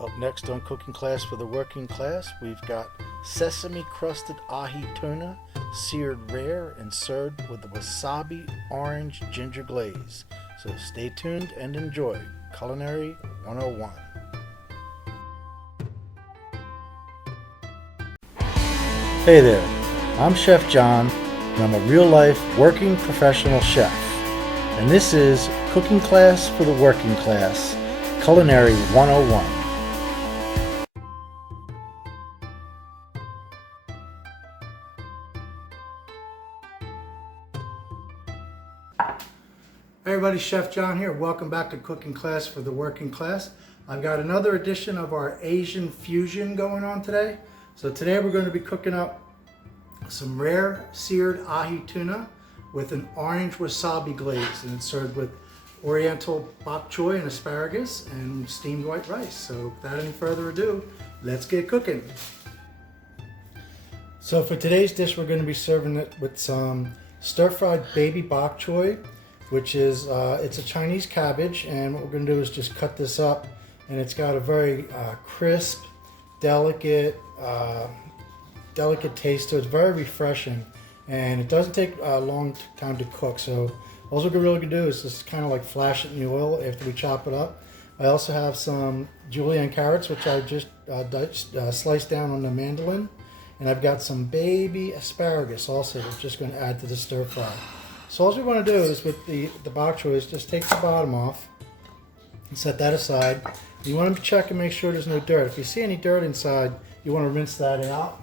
Up next on Cooking Class for the Working Class, we've got sesame crusted ahi tuna, seared rare and served with the wasabi orange ginger glaze. So stay tuned and enjoy Culinary 101. Hey there, I'm Chef John, and I'm a real-life working professional chef. And this is Cooking Class for the Working Class, Culinary 101. Hey everybody, Chef John here. Welcome back to Cooking Class for the Working Class. I've got another edition of our Asian fusion going on today. So today we're going to be cooking up some rare seared ahi tuna with an orange wasabi glaze, and it's served with oriental bok choy and asparagus and steamed white rice. So without any further ado, let's get cooking. So for today's dish, we're going to be serving it with some stir-fried baby bok choy, which is it's a Chinese cabbage, and what we're going to do is just cut this up, and it's got a very crisp, delicate taste to it. It's very refreshing, and it doesn't take a long time to cook. So all we're really gonna do is just kind of like flash it in the oil after we chop it up. I also have some julienne carrots, which I just sliced down on the mandolin, and I've got some baby asparagus also that's just going to add to the stir fry. So all we want to do is with the bok choy is just take the bottom off and set that aside. You want to check and make sure there's no dirt. If you see any dirt inside, you want to rinse that out.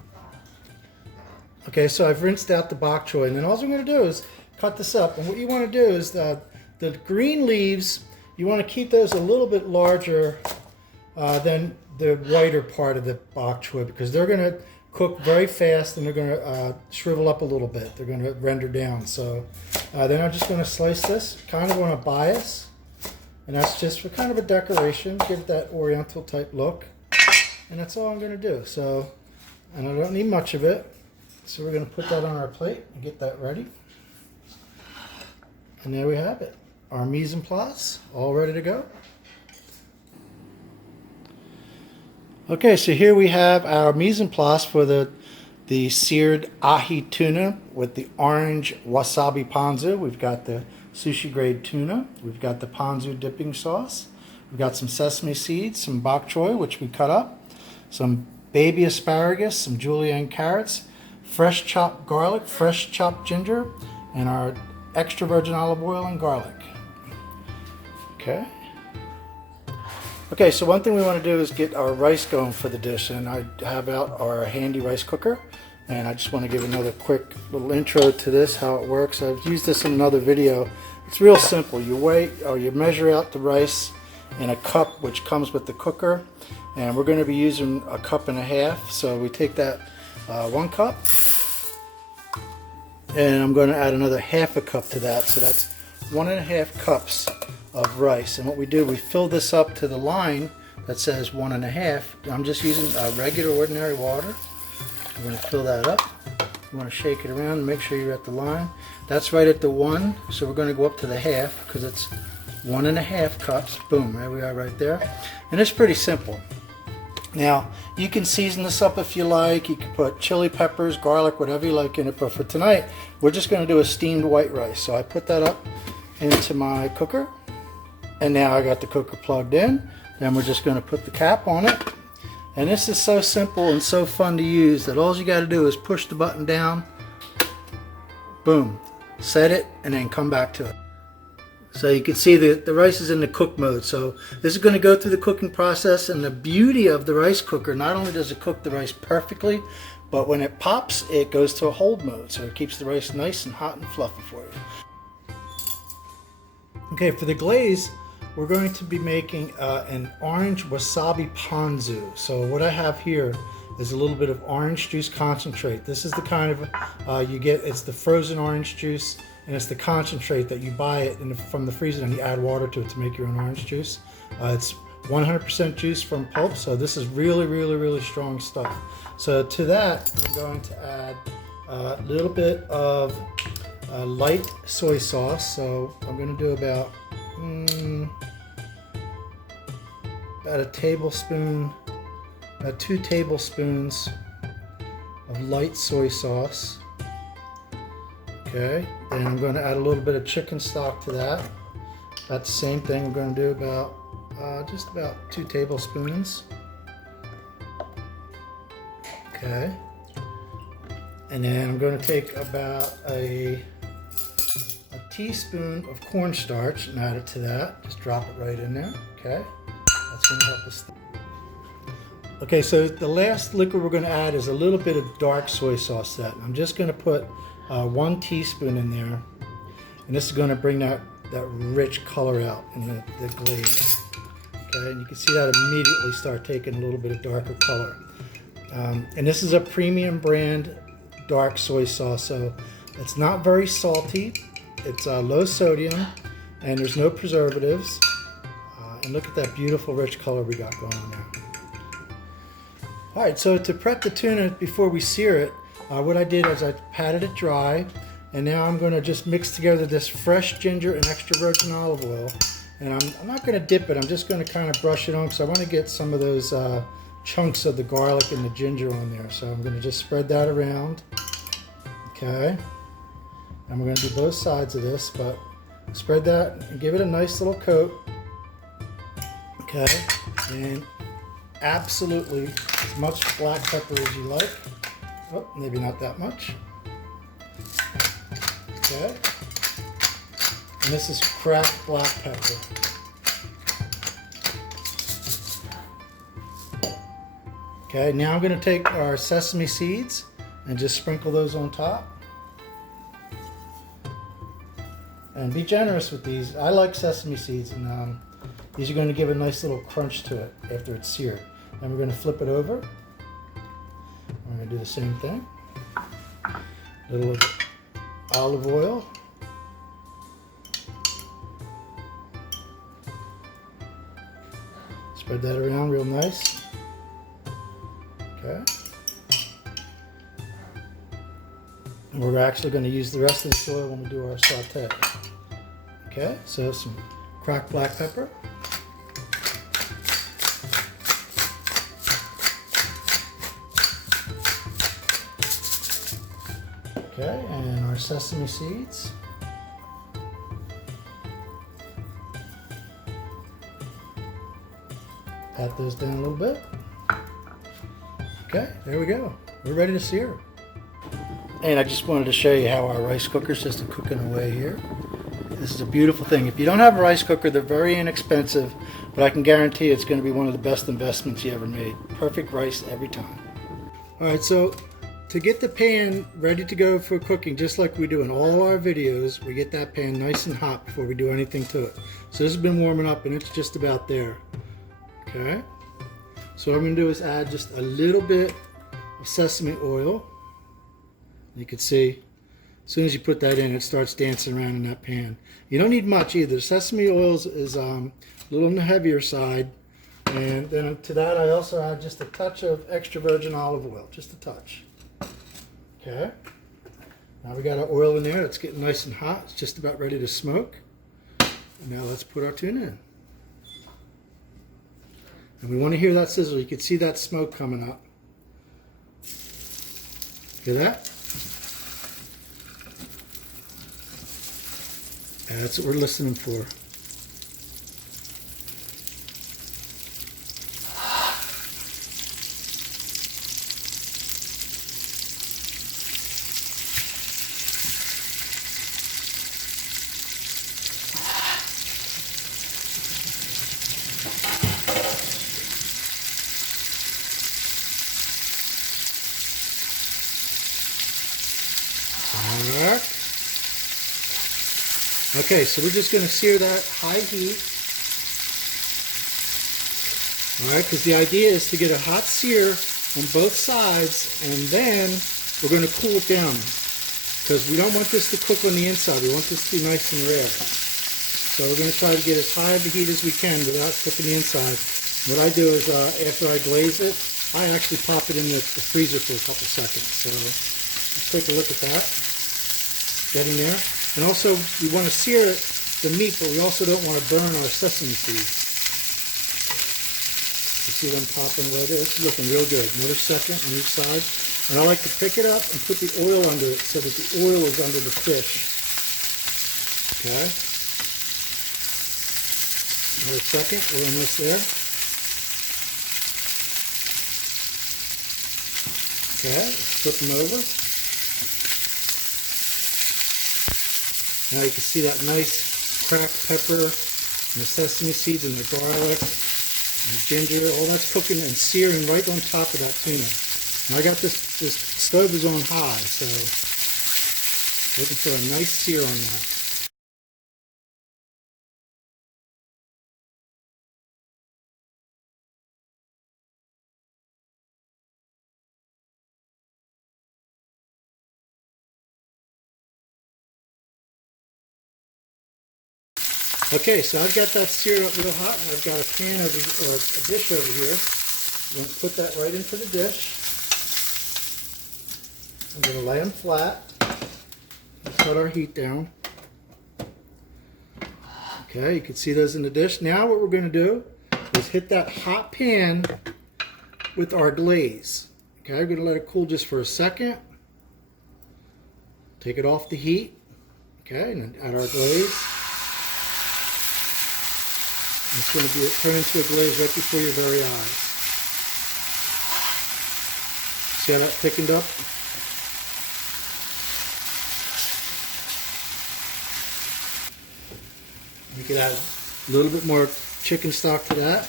Okay, so I've rinsed out the bok choy, and then all I'm going to do is cut this up. And what you want to do is the green leaves, you want to keep those a little bit larger than the whiter part of the bok choy, because they're going to cook very fast and they're going to shrivel up a little bit. They're going to render down. So then I'm just going to slice this kind of on a bias, and that's just for kind of a decoration, give it that oriental type look, and that's all I'm going to do. So, and I don't need much of it, so we're going to put that on our plate and get that ready. And there we have it, our mise en place, all ready to go. Okay, so here we have our mise en place for the seared ahi tuna with the orange wasabi ponzu. We've got the sushi grade tuna. We've got the ponzu dipping sauce. We've got some sesame seeds, some bok choy, which we cut up, some baby asparagus, some julienne carrots, fresh chopped garlic, fresh chopped ginger, and our extra virgin olive oil and garlic. Okay, so one thing we want to do is get our rice going for the dish, and I have out our handy rice cooker, and I just want to give another quick little intro to this, how it works. I've used this in another video. It's real simple. You measure out the rice in a cup, which comes with the cooker, and we're going to be using 1.5 cups. So we take that 1 cup, and I'm going to add another 1/2 cup to that, so that's 1.5 cups of rice. And what we do, we fill this up to the line that says 1.5. I'm just using regular ordinary water. I'm going to fill that up. You want to shake it around and make sure you're at the line. That's right at the 1, so we're going to go up to the 1/2 because it's 1.5 cups. Boom, there we are right there. And it's pretty simple. Now, you can season this up if you like. You can put chili peppers, garlic, whatever you like in it. But for tonight, we're just going to do a steamed white rice. So I put that up into my cooker. And now I got the cooker plugged in. Then we're just going to put the cap on it. And this is so simple and so fun to use that all you got to do is push the button down. Boom. Set it and then come back to it. So you can see the rice is in the cook mode. So this is going to go through the cooking process, and the beauty of the rice cooker, not only does it cook the rice perfectly, but when it pops, it goes to a hold mode. So it keeps the rice nice and hot and fluffy for you. Okay, for the glaze, we're going to be making an orange wasabi ponzu. So what I have here is a little bit of orange juice concentrate. This is the kind of you get, it's the frozen orange juice, and it's the concentrate that you buy it from the freezer, and you add water to it to make your own orange juice. It's 100% juice from pulp, so this is really strong stuff. So to that, I'm going to add a little bit of light soy sauce. So I'm going to do about about a tablespoon, about 2 tablespoons of light soy sauce. Okay, then I'm going to add a little bit of chicken stock to that. About the same thing. I'm going to do about just about 2 tablespoons. Okay, and then I'm going to take about a teaspoon of cornstarch and add it to that. Just drop it right in there. Okay, that's going to help us. Okay, so the last liquid we're going to add is a little bit of dark soy sauce. That I'm just going to put 1 teaspoon in there, and this is going to bring that rich color out in the glaze. Okay, and you can see that immediately start taking a little bit of darker color. And this is a premium brand dark soy sauce, so it's not very salty. It's low sodium, and there's no preservatives. And look at that beautiful rich color we got going on there. All right, so to prep the tuna before we sear it, what I did is I patted it dry, and now I'm going to just mix together this fresh ginger and extra virgin olive oil. And I'm not going to dip it, I'm just going to kind of brush it on because I want to get some of those chunks of the garlic and the ginger on there. So I'm going to just spread that around. Okay. And we're going to do both sides of this, but spread that and give it a nice little coat. Okay. And absolutely as much black pepper as you like. Oh, maybe not that much. Okay. And this is cracked black pepper. Okay, now I'm going to take our sesame seeds and just sprinkle those on top. And be generous with these. I like sesame seeds, and these are going to give a nice little crunch to it after it's seared. And we're going to flip it over. We're going to do the same thing. A little olive oil. Spread that around real nice. Okay. And we're actually going to use the rest of this oil when we do our saute. Okay, so some cracked black pepper. Okay, and our sesame seeds. Pat those down a little bit. Okay, there we go. We're ready to sear. And I just wanted to show you how our rice cooker's just cooking away here. This is a beautiful thing. If you don't have a rice cooker, they're very inexpensive, but I can guarantee it's going to be one of the best investments you ever made. Perfect rice every time. All right, so to get the pan ready to go for cooking, just like we do in all of our videos, we get that pan nice and hot before we do anything to it. So this has been warming up and it's just about there. Okay, so what I'm going to do is add just a little bit of sesame oil. You can see, as soon as you put that in, it starts dancing around in that pan. You don't need much either. Sesame oil is a little on the heavier side. And then to that, I also add just a touch of extra virgin olive oil, just a touch. Okay, now we got our oil in there. It's getting nice and hot. It's just about ready to smoke. And now let's put our tuna in. And we want to hear that sizzle. You can see that smoke coming up. Hear that? That's what we're listening for. Alright. Okay, so we're just going to sear that high heat. Alright, because the idea is to get a hot sear on both sides, and then we're going to cool it down. Because we don't want this to cook on the inside, we want this to be nice and rare. So we're going to try to get as high of a heat as we can without cooking the inside. What I do is, after I glaze it, I actually pop it in the freezer for a couple seconds. So let's take a look at that. Getting there. And also, we want to sear the meat, but we also don't want to burn our sesame seeds. You see them popping away there? This is looking real good. Another second on each side. And I like to pick it up and put the oil under it so that the oil is under the fish. Okay. Another second. We're almost there. Okay. Let's flip them over. Now you can see that nice cracked pepper and the sesame seeds and the garlic and the ginger, all that's cooking and searing right on top of that tuna. Now I got this stove is on high, so looking for a nice sear on that. Okay, so I've got that seared up real hot, and I've got a pan over here, or a dish over here. I'm going to put that right into the dish. I'm going to lay them flat. Let's cut our heat down. Okay, you can see those in the dish. Now what we're going to do is hit that hot pan with our glaze. Okay, we're going to let it cool just for a second. Take it off the heat. Okay, and then add our glaze. It's going to be turn into a glaze right before your very eyes. See how that thickened up? We could add a little bit more chicken stock to that.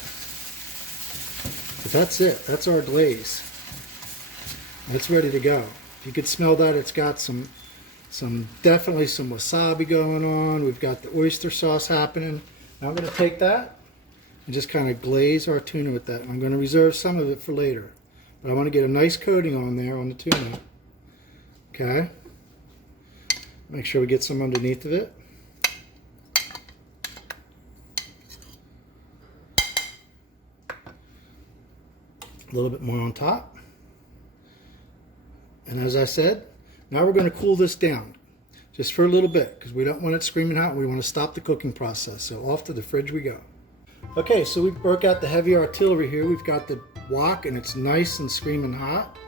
But that's it. That's our glaze. It's ready to go. If you could smell that, it's got definitely some wasabi going on. We've got the oyster sauce happening. Now I'm going to take that and just kind of glaze our tuna with that. I'm going to reserve some of it for later. But I want to get a nice coating on there on the tuna. Okay. Make sure we get some underneath of it. A little bit more on top. And as I said, now we're going to cool this down just for a little bit because we don't want it screaming hot. We want to stop the cooking process. So off to the fridge we go. Okay, so we broke out the heavy artillery here. We've got the wok and it's nice and screaming hot.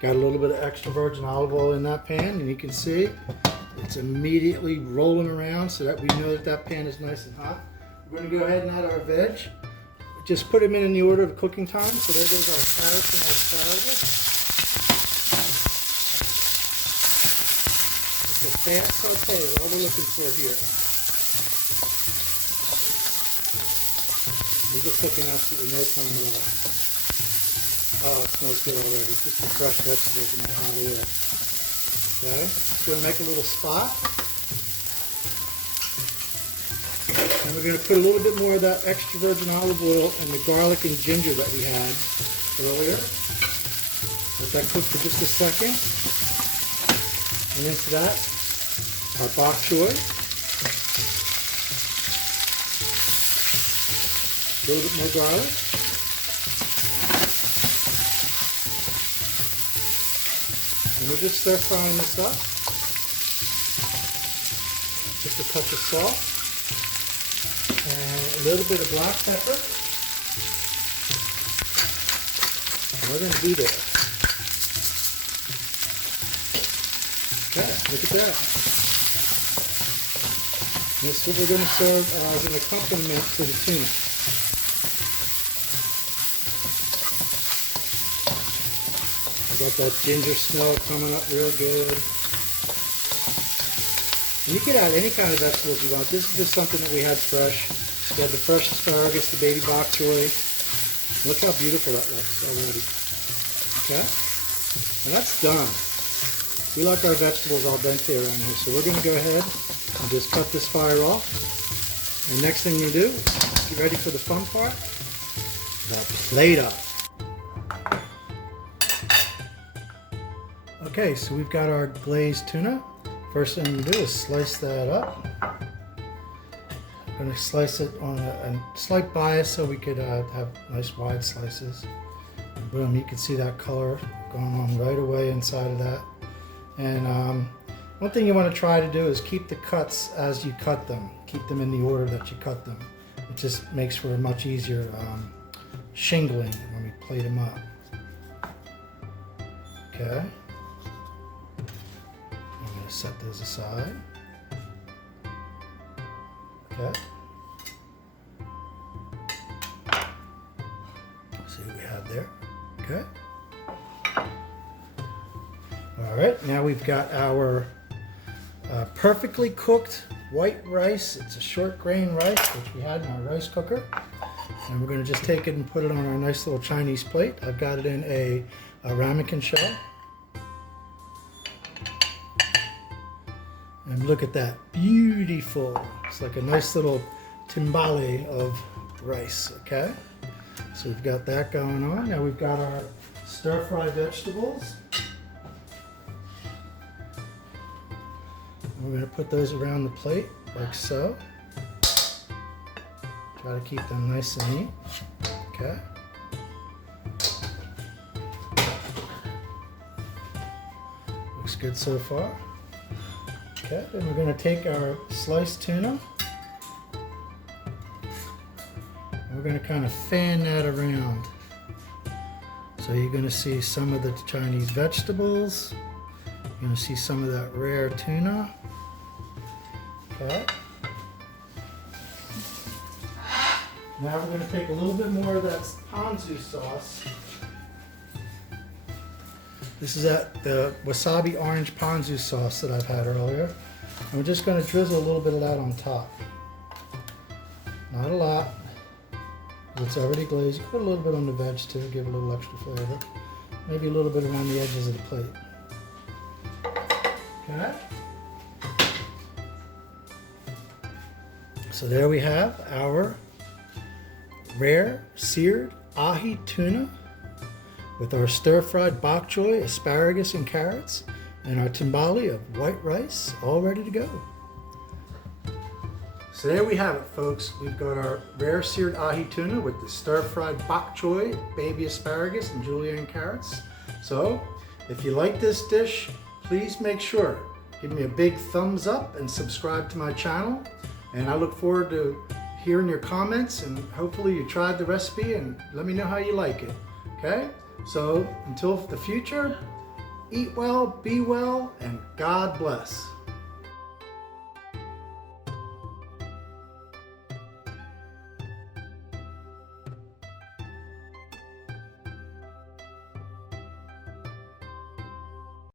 Got a little bit of extra virgin olive oil in that pan, and you can see it's immediately rolling around so that we know that that pan is nice and hot. We're going to go ahead and add our veg. Just put them in the order of cooking time. So there goes our carrots and our asparagus. It's a fast saute is all we're looking for here. These are cooking absolutely no time at all. Oh, it smells good already. Just the fresh vegetables in that hot oil. Okay, just going to make a little spot. And we're going to put a little bit more of that extra virgin olive oil and the garlic and ginger that we had earlier. Let that cook for just a second. And into that, our bok choy. A little bit more garlic. And we'll just stir frying this up. Just a touch of salt. And a little bit of black pepper. And we're going to be there. Okay, look at that. This is what we're going to serve as an accompaniment to the tuna. I got that ginger smell coming up real good. And you can add any kind of vegetables you want. This is just something that we had fresh. We had the fresh asparagus, the baby bok choy. Look how beautiful that looks already. Okay? And that's done. We like our vegetables al dente around here, so we're going to go ahead and just cut this fire off. And next thing you do, get ready for the fun part, the plate up. Okay, so we've got our glazed tuna. First thing you do is slice that up. I'm going to slice it on a slight bias so we could have nice wide slices. Boom, you can see that color going on right away inside of that. And one thing you want to try to do is keep the cuts as you cut them. Keep them in the order that you cut them. It just makes for a much easier shingling when we plate them up. Okay. I'm going to set those aside. Okay. See what we have there. Okay. All right, now we've got our perfectly cooked white rice. It's a short grain rice, which we had in our rice cooker. And we're going to just take it and put it on our nice little Chinese plate. I've got it in a ramekin shell. And look at that, beautiful. It's like a nice little timbale of rice, okay? So we've got that going on. Now we've got our stir-fry vegetables. We're going to put those around the plate, like so. Try to keep them nice and neat, okay? Looks good so far. Okay, then we're going to take our sliced tuna. And we're going to kind of fan that around. So you're going to see some of the Chinese vegetables. You're going to see some of that rare tuna. Okay. Now we're going to take a little bit more of that Ponzu sauce. This is the Wasabi orange Ponzu sauce that I've had earlier. And we're just going to drizzle a little bit of that on top. Not a lot. It's already glazed. You put a little bit on the veg too, give it a little extra flavor. Maybe a little bit around the edges of the plate. Okay. So there we have our rare seared ahi tuna with our stir-fried bok choy, asparagus, and carrots, and our timbale of white rice, all ready to go. So there we have it, folks. We've got our rare seared ahi tuna with the stir-fried bok choy, baby asparagus, and julienne carrots. So if you like this dish, please make sure give me a big thumbs up and subscribe to my channel. And I look forward to hearing your comments, and hopefully you tried the recipe and let me know how you like it. Okay? So until the future, eat well, be well, and God bless.